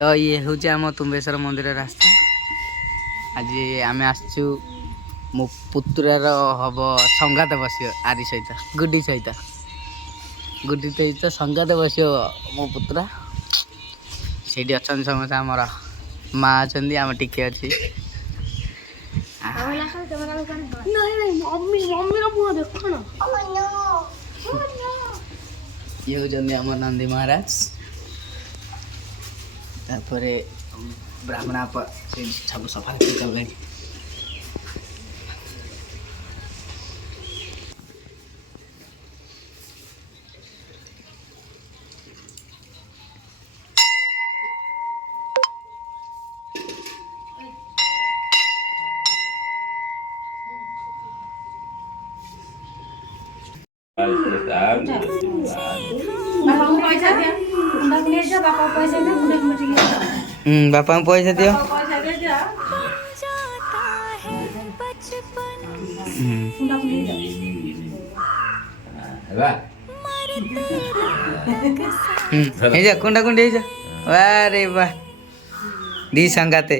तो ये हूँ आम तुम्बेश्वर मंदिर रास्ता। आज आम आसचु मो पुतुरार हम संगात बस आरी सहित गुड्डी सहित संगात बस मो पुतुरा से अच्छा समस्त आमर माँ अच्छा आम टिके अच्छी ये होचंदी आम नंदी महाराज तापरे ब्राह्मण आप सब सफा कर बापा पैसा दियो कुंडा कुंडी अरे वाह दी संगाते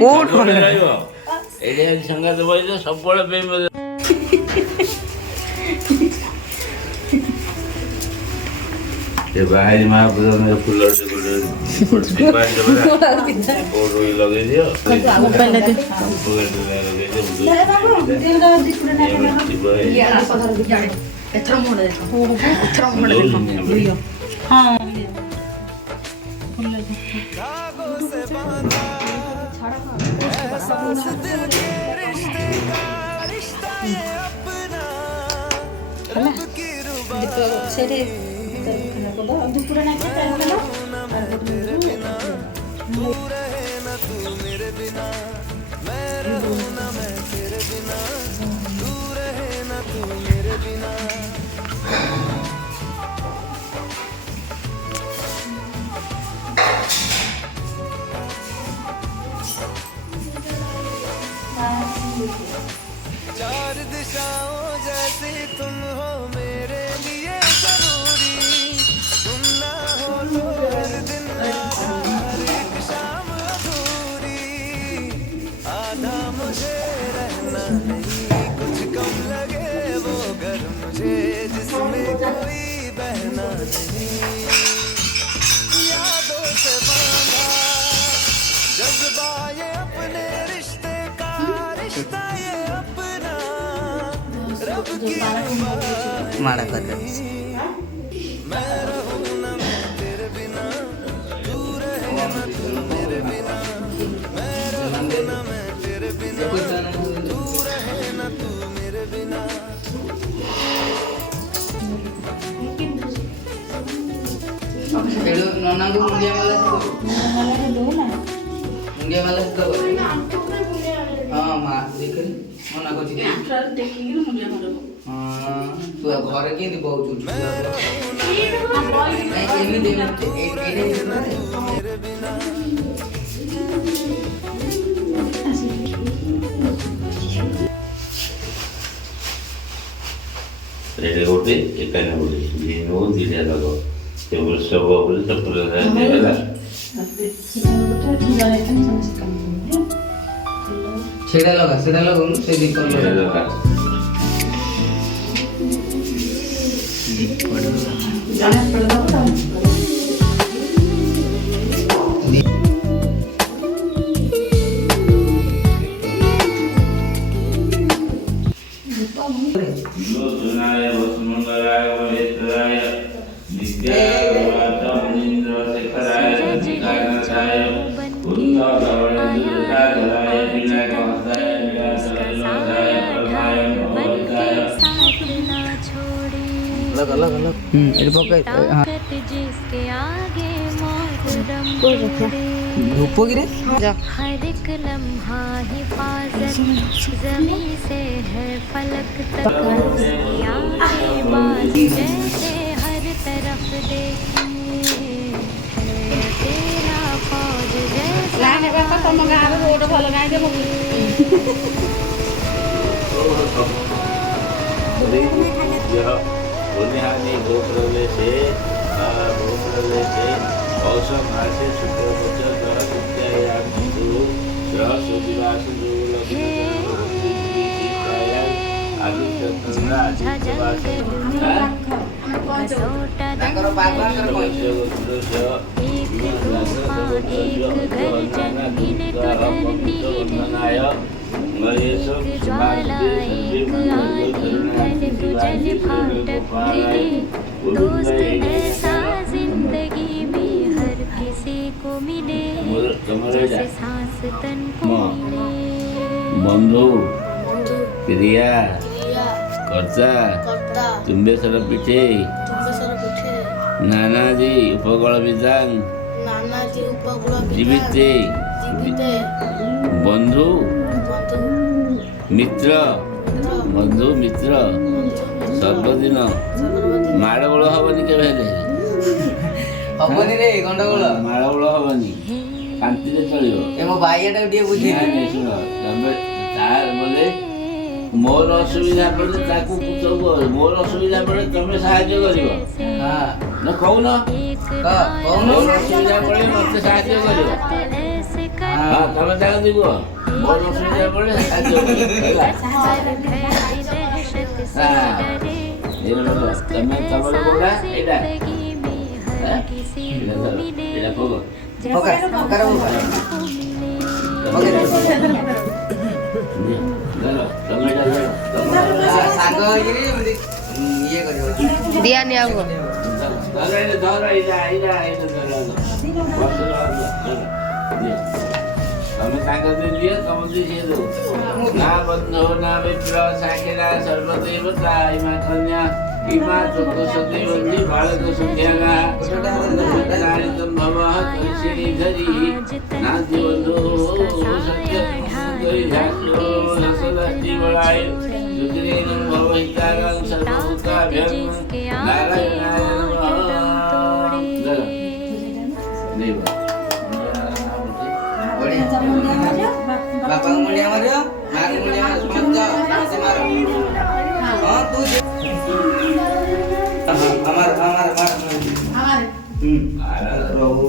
कोट संगाते बस सब बाहरी माँ फुल लगे दियो चार दिशाओं जैसी तुम हो मेरे लिए जरूरी, तुम ना हो तो हर दिन हर एक शाम अधूरी, आधा मुझे रहना नहीं कुछ कम लगे वो घर मुझे जिसमें कोई बहना नहीं, यादों से बांधा जज्बा ये अपने रिश्ते का रिश्ता ये अपना रब की माड़ा कर मैं रहूं ना मैं तेरे बिना, तू रहे ना तू मेरे बिना, मैं रहूं ना मैं तेरे बिना, तू रहे ना तू मेरे बिना। नना को मुंडिया वाला हाँ माँ देख मना कर तू घर के बहुत गोटे एकाने बोले नो दिया लगो टेबल सब बोले सब पूरा देला सेड़ा लगा से दीपक लगा अलग अलग धूप गिरे हर एक लम्हा हिफाजत ज़मीं से है फलक तक बाज़ जैसे हर तरफ देखिए तेरा फौज जैसा बोले हाँ नहीं भूख रहे से औषध भाषे शुक्रपक्ष ग्रह इत्यादि ग्रह सुदिवास ତାଙ୍କର ବାବାଙ୍କର କହିଛି दोस्त ऐसा जिंदगी में हर किसी को मिले जैसे सांस तन को मिले बंधु क्रिया कर्ता तुम्बेश्वर पीठे नानाजी उपकूल विद्वान जीविते बंधु मित्र बंधु मित्र सर्वदिन माड़गोल हबनी के ହବନି ରେ ଗଣ୍ଡଗୋଳ माड़गोल हबनी शांति चलो ଏ ମୋ ଭାଇଟା ଟିକେ ବୁଝି ଶୁଣ ତମେ ତାର ବୋଲେ ମୋର ଅସୁବିଧା ପଡ଼ିଲେ ତାକୁ ପୁଛବ ମୋର ଅସୁବିଧା ପଡ଼ିଲେ ତମେ ସାହାଯ୍ୟ କରିବ ହଁ ନା କହୁନ କହୁନ ମୋର ଅସୁବିଧା ପଡ଼ିଲେ ମୋତେ ସାହାଯ୍ୟ କରିବ ହଁ ତମେ ତାକୁ ଯିବ ମୋର ଅସୁବିଧା ପଡ଼ିଲେ ସାହାଯ୍ୟ କରିବ ତମେ ତମର କୋଉଟା ଏଇଟା ଏଇଟା କହ ପକା ପକାର ସାଙ୍ଗ ହେଇକିରି ଏମିତି ଇଏ କରିବ ଦିଆନି ଆଉ ତମେ ତାଙ୍କ ଦିଅ ତମ ଦିଏ ଦଉ ନା ବନ୍ଧୁ ନା ମିତ୍ର ସାକ୍ଷୀରା ସର୍ବଦେବତା ଇମା କନ୍ୟା ଇମା ଚତୁଃଶତୀ ବନ୍ଧି ବାଳକ ସଂଖ୍ୟାଗା ଜାଣିତମ୍ ଭବଃ କୈଶିରୀ ଧରି ନାନ୍ତି ବନ୍ଧୁ ସତ୍ୟ କରି ଧ୍ୟାସୋ ରସଦାଷ୍ଟି ବଳାୟ ସୁଗ୍ରୀବଂ ଭବ ହିତାଗଂ ସର୍ବଭୂତାଭ୍ୟଂ ନାରାୟଣାୟ ନମଃ ବାପାଙ୍କୁ ମୁଣ୍ଡିଆ ମାରିବ ମାଆଙ୍କୁ ମୁଣ୍ଡିଆ ମାର ସମସ୍ତ ମାର ହଁ ତୁ ଆମର ପ୍ରଭୁ